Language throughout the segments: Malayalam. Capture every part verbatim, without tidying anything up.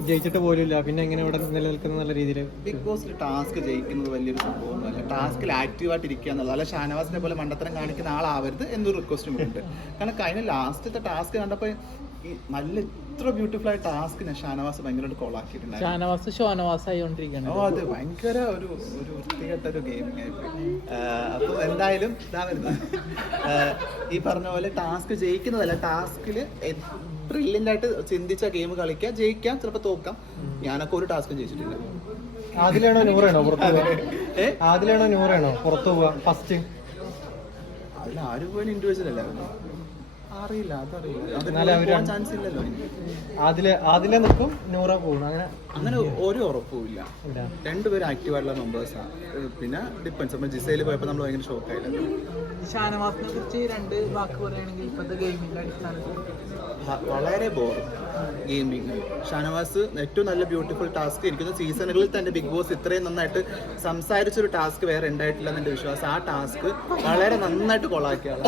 ജയിച്ചിട്ട് പോലും ഇല്ല, പിന്നെ എങ്ങനെ ഇവിടെ നിലനിൽക്കുന്ന നല്ല രീതിയിൽ? ബിഗ് ബോസിൽ ടാസ്ക് ജയിക്കുന്നത് വലിയൊരു സംഭവമൊന്നുമല്ല. ടാസ്കിൽ ആക്റ്റീവായിട്ട് ഇരിക്കുക എന്നുള്ളത്, അല്ല ഷാനവാസിനെ പോലെ മണ്ടത്തരം കാണിക്കുന്ന ആളാവരുത് എന്നൊരു റിക്വസ്റ്റും ഉണ്ട്. കാരണം കഴിഞ്ഞ ലാസ്റ്റത്തെ ടാസ്ക് കണ്ടപ്പോൾ ഈ നല്ല ഇത്ര ബ്യൂട്ടിഫുൾ ആയ ടാസ്കിനെ ഷാനവാസ് ഭയങ്കരമായിട്ട് കോളാക്കിയിട്ടുണ്ടായിരുന്നു. ഷാനവാസ് ഷോനവാസ് ആയിക്കൊണ്ടിരിക്കുകയാണ്. ഓ അത് ഭയങ്കര ഒരു ഒരു വൃത്തികെട്ട ഒരു ഗെയിമിംഗ് ആയിപ്പോയി. അപ്പോൾ എന്തായാലും ഇതാ വരുന്നത് ഈ പറഞ്ഞ പോലെ ടാസ്ക് ജയിക്കുന്നതല്ല, ടാസ്കിൽ ബ്രില്യൻ്റ് ആയിട്ട് ചിന്തിച്ച ഗെയിം കളിക്കാം, ജയിക്കാം, ചിലപ്പോൾ തോക്കാം. ഞാനൊക്കെ ഒരു ടാസ്കും ജയിച്ചിട്ടില്ല. ആദിലാണോ നൂറാണോ പുറത്തു പോവാ? ഏ ആദിലാണോ നൂറാണോ പുറത്തു പോവാ ഫസ്റ്റ്? അതിൽ ആരും പോയി ഇൻഡിവിജ്വൽ അല്ലായിരുന്നു. അറിയില്ല, അതറിയില്ല, ചാൻസ് ഇല്ലല്ലോ. അതില് അതിലെ നിൽക്കും, നൂറ പോകും, അങ്ങനെ അങ്ങനെ ഒരു ഉറപ്പുമില്ല. രണ്ടുപേരും ആക്റ്റീവ് ആയിട്ടുള്ള മെമ്പേഴ്സാണ്. പിന്നെ ഡിപ്പെൻസ്. നമ്മൾ ജിസയിൽ പോയപ്പോൾ നമ്മൾ ഭയങ്കര ഷോക്കായില്ല. ഷാനവാസിനെ കുറിച്ച് രണ്ട് വാക്ക് പറയുകയാണെങ്കിൽ ഇപ്പോഴത്തെ ഗെയിമിന്റെ അടിസ്ഥാനത്തിൽ വളരെ ബോറിംഗ് ഗെയിമിങ്. ഷാനവാസ് ഏറ്റവും നല്ല ബ്യൂട്ടിഫുൾ ടാസ്ക് ഇരിക്കുന്ന സീസണുകളിൽ തന്നെ ബിഗ് ബോസ് ഇത്രയും നന്നായിട്ട് സംസാരിച്ചൊരു ടാസ്ക് വേറെ ഉണ്ടായിട്ടില്ല എന്നെ വിശ്വാസം. ആ ടാസ്ക് വളരെ നന്നായിട്ട് കൊളാക്കിയാണ്.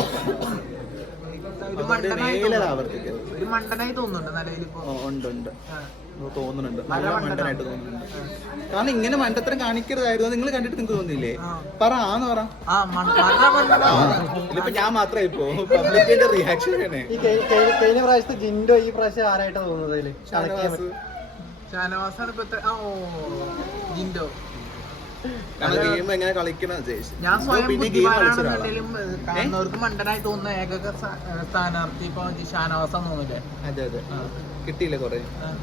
മണ്ടനായി തോന്നുന്നുണ്ട്, തോന്നുന്നുണ്ട് നല്ല മണ്ടനായിട്ട് തോന്നുന്നുണ്ട്. കാരണം ഇങ്ങനെ മണ്ടത്തരം കാണിക്കരുതായിരുന്നു. നിങ്ങൾ കണ്ടിട്ട് നിങ്ങൾക്ക് തോന്നിയില്ലേ? പറ ആന്ന് പറ. ഇതിപ്പോ ഞാൻ മാത്രമേ ഇപ്പോ പബ്ലിക്കിന്റെ റിയാക്ഷൻ ആണ്. കഴിഞ്ഞ പ്രാവശ്യത്തെ ജിൻഡോ ഈ പ്രാവശ്യം ആരായിട്ടാ തോന്നുന്നത്? ഷാനവാസാണ് ഇപ്പൊ. ഓ ജിൻഡോ ഗെയിം എങ്ങനെ കളിക്കണം. ഞാൻ സ്വയം ബുദ്ധിമാനാണെന്നുണ്ടെങ്കിലും കാണുന്നവർക്ക് മണ്ടനായി തോന്നുന്ന ഏക സ്ഥാനാർത്ഥി ഇപ്പൊ ഷാനവാസാന്ന് തോന്നില്ലേ? അതെ അതെ, കിട്ടിയില്ലേ കൊറേ.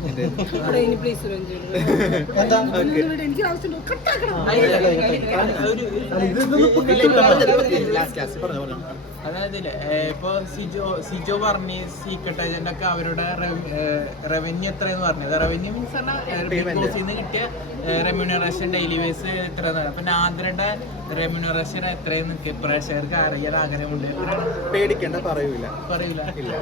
അതായത് ഇപ്പൊ സിജോ സിജോ പറഞ്ഞ് സീക്രട്ട് ഏജന്റ് ഒക്കെ അവരുടെ റവന്യൂ എത്രയെന്ന് പറഞ്ഞത്. റവന്യൂ മീൻസ് ബിഗ് ബോസിൽ നിന്ന് കിട്ടിയ റെമ്യൂണറേഷൻ ഡെയിലി വേസ് എത്ര. അപ്പൊ നാദ്രയുടെ റെമ്യൂണറേഷൻ എത്രയെന്ന് പ്രേക്ഷകർക്ക് അറിയാൻ ആഗ്രഹമുണ്ട്. പേടിക്കണ്ട, പറയൂല പറയൂല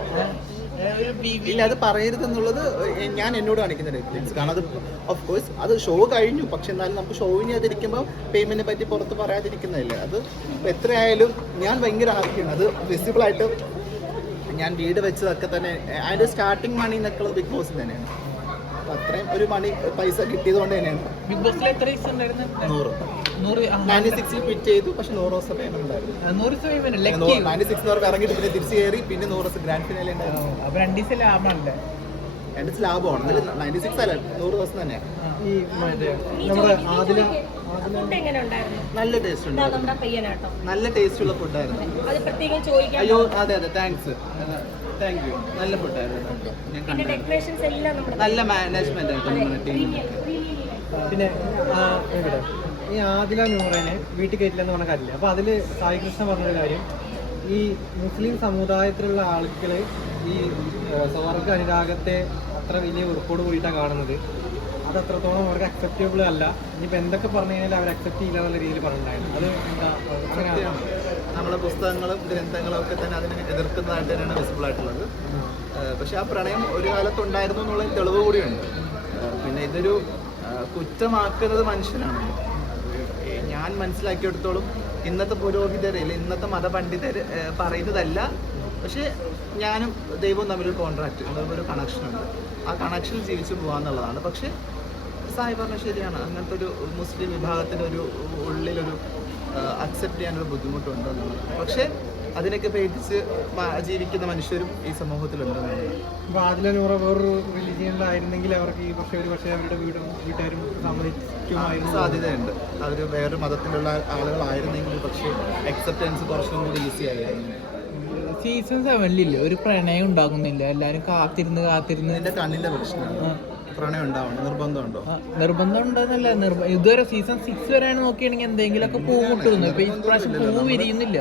ഇല്ല, അത് പറയരുതെന്നുള്ളത് ഞാൻ എന്നോട് കാണിക്കുന്ന ഡിഫറൻസ്. കാരണം അത് ഓഫ് കോഴ്സ് അത് ഷോ കഴിഞ്ഞു, പക്ഷെ എന്നാലും നമുക്ക് ഷോയിന് അതിരിക്കുമ്പോൾ പേയ്മെന്റിനെ പറ്റി പുറത്ത് പറയാതിരിക്കുന്നതല്ലേ. അത് എത്രയായാലും ഞാൻ ഭയങ്കര ഹാപ്പിയാണ്. അത് വിസിബിളായിട്ട് ഞാൻ വീട് വെച്ചതൊക്കെ തന്നെ അതിൻ്റെ സ്റ്റാർട്ടിങ് മണി എന്നൊക്കെ ബിഗ് ബോസിൽ തന്നെയാണ്. അപ്പം അത്രയും ഒരു മണി പൈസ കിട്ടിയത് കൊണ്ട് തന്നെയാണ്. ബിഗ് ബോസിൽ എത്ര നൂറ് നയൻറ്റി സിക്സിൽ ഫിറ്റ് ചെയ്തു, പക്ഷെ നൂറ് ദിവസം പേയ്മെന്റ് ഉണ്ടായിരുന്നു. നയൻറ്റി സിക്സ് വർക്ക് ഇറങ്ങിയിട്ട് പിന്നെ തിരിച്ച് കയറി, പിന്നെ നൂറ് ദിവസം ഗ്രാൻഡ് ഫിനാലെ ഉണ്ടായിരുന്നു. അപ്പൊ രണ്ട് ദിവസം ലാഭമല്ലേ? രണ്ട് ദിവസം ലാഭമാണ്. നയൻറ്റി സിക്സ് അല്ല, നൂറ് ദിവസം തന്നെയാണ്. ഈ നമ്മുടെ ആദില നല്ല ടേസ്റ്റ് ഉണ്ട്, നല്ല ടേസ്റ്റ് ഉള്ള ഫുഡായിരുന്നു. അയ്യോ അതെ അതെ, താങ്ക്സ്, താങ്ക് യു. നല്ല ഫുഡായിരുന്നു. നല്ല മാനേജ്മെന്റ് ആയിരുന്നു നമ്മുടെ ടീമിന്. പിന്നെ ഇവിടെ ഈ ആദില നൂറേനെ വീട്ടിൽ കയറ്റില്ലെന്ന് പറഞ്ഞ കാര്യമില്ല. അപ്പോൾ അതിൽ സായി കൃഷ്ണ പറഞ്ഞൊരു കാര്യം, ഈ മുസ്ലിം സമുദായത്തിലുള്ള ആളുകൾ ഈ സ്വർഗ്ഗ അനുരാഗത്തെ അത്ര വലിയ ഉറപ്പോട് കൂടിയിട്ടാണ് കാണുന്നത്. അത് അത്രത്തോളം അവർക്ക് അക്സെപ്റ്റബിൾ അല്ല. ഇനിയിപ്പോൾ എന്തൊക്കെ പറഞ്ഞു കഴിഞ്ഞാൽ അവർ അക്സെപ്റ്റ് ചെയ്യില്ല എന്നുള്ള രീതിയിൽ പറഞ്ഞിട്ടുണ്ടായിരുന്നു. അത് എന്താ അങ്ങനെയാണ്? നമ്മളെ പുസ്തകങ്ങളും ഗ്രന്ഥങ്ങളും ഒക്കെ തന്നെ അതിനെ എതിർക്കുന്നതായിട്ട് തന്നെയാണ് വിസിബിൾ ആയിട്ടുള്ളത്. പക്ഷെ ആ പ്രണയം ഒരു കാലത്തുണ്ടായിരുന്നു എന്നുള്ള തെളിവ് കൂടിയുണ്ട്. പിന്നെ ഇതൊരു കുറ്റമാക്കുന്നത് മനുഷ്യനാണല്ലോ. ഞാൻ മനസ്സിലാക്കിയെടുത്തോളം ഇന്നത്തെ പുരോഹിതർ ഇല്ല, ഇന്നത്തെ മതപണ്ഡിതർ പറയുന്നതല്ല. പക്ഷേ ഞാനും ദൈവവും തമ്മിലൊരു കോൺട്രാക്ട്, ഒരു കണക്ഷനുണ്ട്. ആ കണക്ഷനിൽ ജീവിച്ചു പോകാന്നുള്ളതാണ്. പക്ഷേ സായി പറഞ്ഞത് ശരിയാണ്, അങ്ങനത്തെ ഒരു മുസ്ലിം വിഭാഗത്തിൻ്റെ ഒരു ഉള്ളിലൊരു അക്സെപ്റ്റ് ചെയ്യാനൊരു ബുദ്ധിമുട്ടുണ്ട് എന്നുള്ളത്. പക്ഷേ അതിനൊക്കെ പേടിച്ച് ജീവിക്കുന്ന മനുഷ്യരും ഈ സമൂഹത്തിലുണ്ടെന്നുള്ളത്. അപ്പോൾ ആദില നൂറ വേറൊരു റിലീജിയനിലായിരുന്നെങ്കിൽ അവർക്ക് ഈ പക്ഷേ ഒരു പക്ഷേ അവരുടെ വീടും വീട്ടുകാരും സമ്മതിക്കുമായിരുന്നു. സാധ്യതയുണ്ട്. അവർ വേറൊരു മതത്തിലുള്ള ആളുകളായിരുന്നെങ്കിൽ പക്ഷേ അക്സെപ്റ്റൻസ് കുറച്ചും കൂടി ഈസി ആയിരുന്നു. സീസൺ സെവനിലില്ല ഒരു പ്രണയം ഉണ്ടാകുന്നില്ല. എല്ലാരും കാത്തിരുന്ന് കാത്തിരുന്ന് എന്റെ കണ്ണിന്റെ പ്രശ്നമാണ്. പ്രണയം ഉണ്ടാവണം നിർബന്ധമുണ്ടോ? നിർബന്ധം ഉണ്ടെന്നല്ല, ഇതുവരെ സീസൺ സിക്സ് വരെയാണ് നോക്കിയാണെങ്കിൽ എന്തെങ്കിലുമൊക്കെ പൂ കിട്ടുന്നു. ഇപ്പൊ ഇപ്രാവശ്യം പൂ വിരിയുന്നില്ല,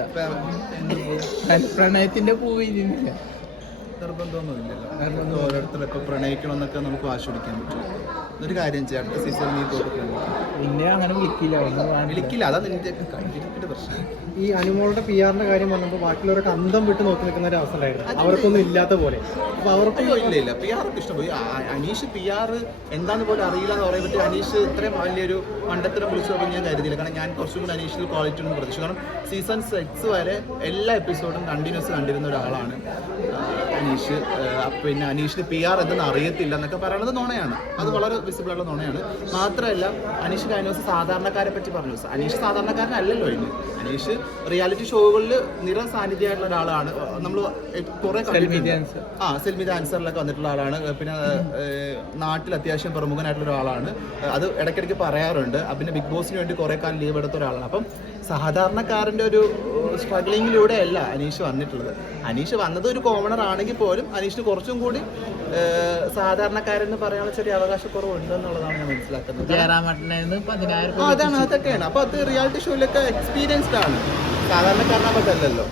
പ്രണയത്തിന്റെ പൂ വിരിയുന്നില്ല. നിർബന്ധമൊന്നുമില്ലല്ലോ. ഓരോരുത്തരും ഇപ്പൊ പ്രണയിക്കണം എന്നൊക്കെ നമുക്ക് ആസ്വദിക്കാൻ പറ്റും. ഒരു കാര്യം ചെയ്യാം, അടുത്ത സീസൺ നീ തോന്നിക്കണം. പിന്നെ അങ്ങനെ വിളിക്കില്ല വിളിക്കില്ല അതാ നിന്റെ കഴിഞ്ഞിട്ട് പ്രശ്നം. ഈ അനുമോളുടെ പി ആറിന്റെ കാര്യം പറഞ്ഞപ്പോൾ ബാക്കിയുള്ളവരൊക്കെ അന്തം വിട്ട് നോക്കി നിൽക്കുന്ന ഒരു അവസ്ഥ ഉണ്ടായിരുന്നു, അവർക്കൊന്നും ഇല്ലാത്ത പോലെ. അപ്പൊ അവർക്കൊന്നും ഇല്ല ഇല്ല പി ആർക്ക് ഇഷ്ടംപോയി. അനീഷ് പി ആർ എന്താന്ന് പോലും അറിയില്ല എന്ന് പറയുമ്പോൾ അനീഷ് ഇത്രയും വലിയൊരു മണ്ടത്തരം വിളിച്ചു നോക്കാൻ ഞാൻ കരുതിയില്ല. കാരണം ഞാൻ കുറച്ചും കൂടി അനീഷിൽ ക്വാളിറ്റി ഒന്നും പ്രതീക്ഷിച്ചു. കാരണം സീസൺ സിക്സ് വരെ എല്ലാ എപ്പിസോഡും കണ്ടിന്യൂസ് കണ്ടിരുന്ന ഒരാളാണ് അനീഷ്. അനീഷ്, പിന്നെ അനീഷിന് പി ആർ എന്തെന്ന് അറിയത്തില്ല എന്നൊക്കെ പറയുന്നത് നുണയാണ്. അത് വളരെ വിസിബിൾ ആയിട്ടുള്ള നുണയാണ്. മാത്രമല്ല അനീഷ് കഴിഞ്ഞ ദിവസം സാധാരണക്കാരെ പറ്റി പറഞ്ഞു. അനീഷ് സാധാരണക്കാരനല്ലല്ലോ. ഇനി അനീഷ് റിയാലിറ്റി ഷോകളിൽ നിറ സാന്നിധ്യമായിട്ടുള്ള ഒരാളാണ്. നമ്മൾ കുറെ കണ്ടിട്ടുണ്ട്. ആ സെൽമി ആൻസറിലൊക്കെ വന്നിട്ടുള്ള ആളാണ്. പിന്നെ നാട്ടിൽ അത്യാവശ്യം പ്രമുഖനായിട്ടുള്ള ഒരാളാണ്. അത് ഇടയ്ക്കിടയ്ക്ക് പറയാറുണ്ട്. പിന്നെ ബിഗ് ബോസിന് വേണ്ടി കുറെ കാലം ലീവ് എടുത്ത ഒരാളാണ്. അപ്പം സാധാരണക്കാരൻ്റെ ഒരു സ്ട്രഗ്ലിങ്ങിലൂടെ അല്ല അനീഷ് വന്നിട്ടുള്ളത്. അനീഷ് വന്നത് ഒരു കോമണർ ആണെങ്കിൽ പോലും അനീഷിന് കുറച്ചും കൂടി സാധാരണക്കാരെന്ന് പറയാനുള്ള ചെറിയ അവകാശക്കുറവുണ്ടെന്നുള്ളതാണ് ഞാൻ മനസ്സിലാക്കുന്നത്. അതാണ്, അതൊക്കെയാണ്. അപ്പൊ അത് റിയാലിറ്റി ഷോയിലൊക്കെ എക്സ്പീരിയൻസ്ഡ് ആണ്. സാധാരണക്കാരനപ്പത്തല്ലല്ലോ.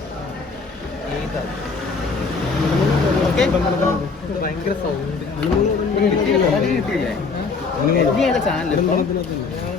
ഭയങ്കര സൗണ്ട് കിട്ടിയില്ലേ ചാനൽ